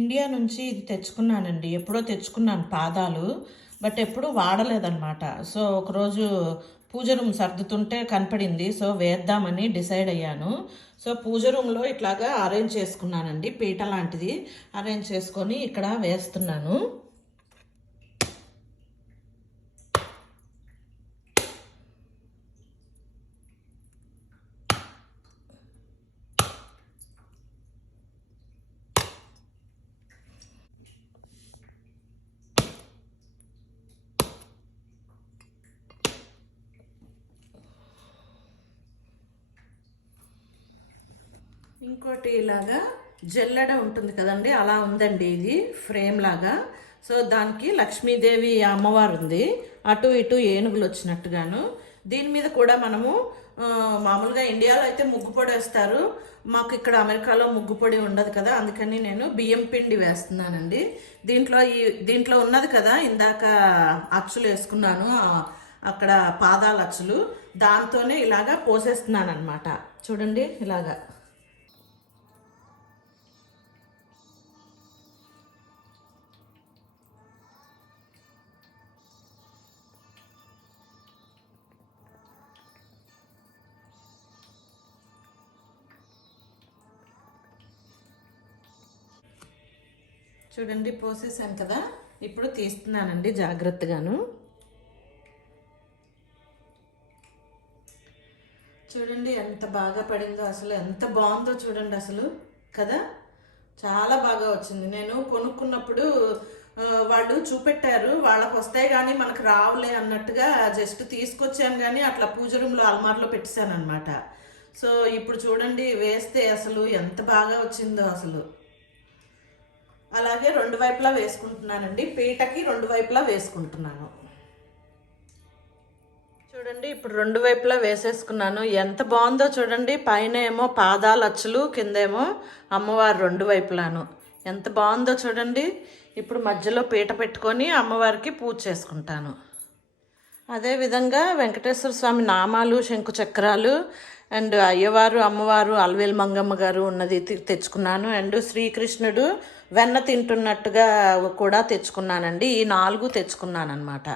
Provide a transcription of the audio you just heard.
India నుంచి ఇది తెచ్చుకున్నానండి. ఎప్పుడో తెచ్చుకున్నాను పాదాలు బట్ ఎప్పుడూ వాడలేదన్నమాట. సో ఒకరోజు పూజ రూమ్ సర్దుతుంటే కనపడింది. సో వేద్దామని డిసైడ్ అయ్యాను. సో పూజ రూమ్లో ఇట్లాగా అరేంజ్ చేసుకున్నానండి. పీట లాంటిది అరేంజ్ చేసుకొని ఇక్కడ వేస్తున్నాను. ఇంకోటి ఇలాగా జల్లెడ ఉంటుంది కదండి అలా ఉందండి ఇది ఫ్రేమ్ లాగా. సో దానికి లక్ష్మీదేవి అమ్మవారు ఉంది. అటు ఇటు ఏనుగులు వచ్చినట్టుగాను. దీని మీద కూడా మనము మామూలుగా ఇండియాలో అయితే ముగ్గు పొడి వేస్తారు. మాకు ఇక్కడ అమెరికాలో ముగ్గు పొడి ఉండదు కదా అందుకని నేను బియ్యం పిండి వేస్తున్నానండి. దీంట్లో ఈ దీంట్లో ఉన్నది కదా ఇందాక అచ్చులు వేసుకున్నాను అక్కడ పాదాల అచ్చులు. దాంతోనే ఇలాగా పోసేస్తున్నాను అనమాట చూడండి ఇలాగా. చూడండి పోసేసాను కదా. ఇప్పుడు తీస్తున్నానండి జాగ్రత్తగాను. చూడండి ఎంత బాగా పడిందో అసలు ఎంత బాగుందో చూడండి అసలు కదా. చాలా బాగా వచ్చింది. నేను కొనుక్కున్నప్పుడు వాళ్ళు చూపెట్టారు వాళ్ళకి వస్తాయి కానీ మనకు రావులే అన్నట్టుగా జస్ట్ తీసుకొచ్చాను కానీ అట్లా పూజ రూమ్లో అల్మార్లో పెట్టేశాను అనమాట సో ఇప్పుడు చూడండి వేస్తే అసలు ఎంత బాగా వచ్చిందో అసలు. అలాగే రెండు వైపులా వేసుకుంటున్నానండి. పీటకి రెండు వైపులా వేసుకుంటున్నాను. చూడండి ఇప్పుడు రెండు వైపులా వేసేసుకున్నాను. ఎంత బాగుందో చూడండి. పైన ఏమో పాదాల అచ్చులు కిందేమో అమ్మవారు రెండు వైపులాను. ఎంత బాగుందో చూడండి. ఇప్పుడు మధ్యలో పీట పెట్టుకొని అమ్మవారికి పూజ చేసుకుంటాను. అదేవిధంగా వెంకటేశ్వర స్వామి నామాలు శంకు చక్రాలు అండ్ అయ్యవారు అమ్మవారు అల్వేల్ మంగమ్మ గారు ఉన్నది తెచ్చుకున్నాను. అండ్ శ్రీకృష్ణుడు వెన్న తింటున్నట్టుగా కూడా తెచ్చుకున్నానండి. ఈ నాలుగు తెచ్చుకున్నాను అనమాట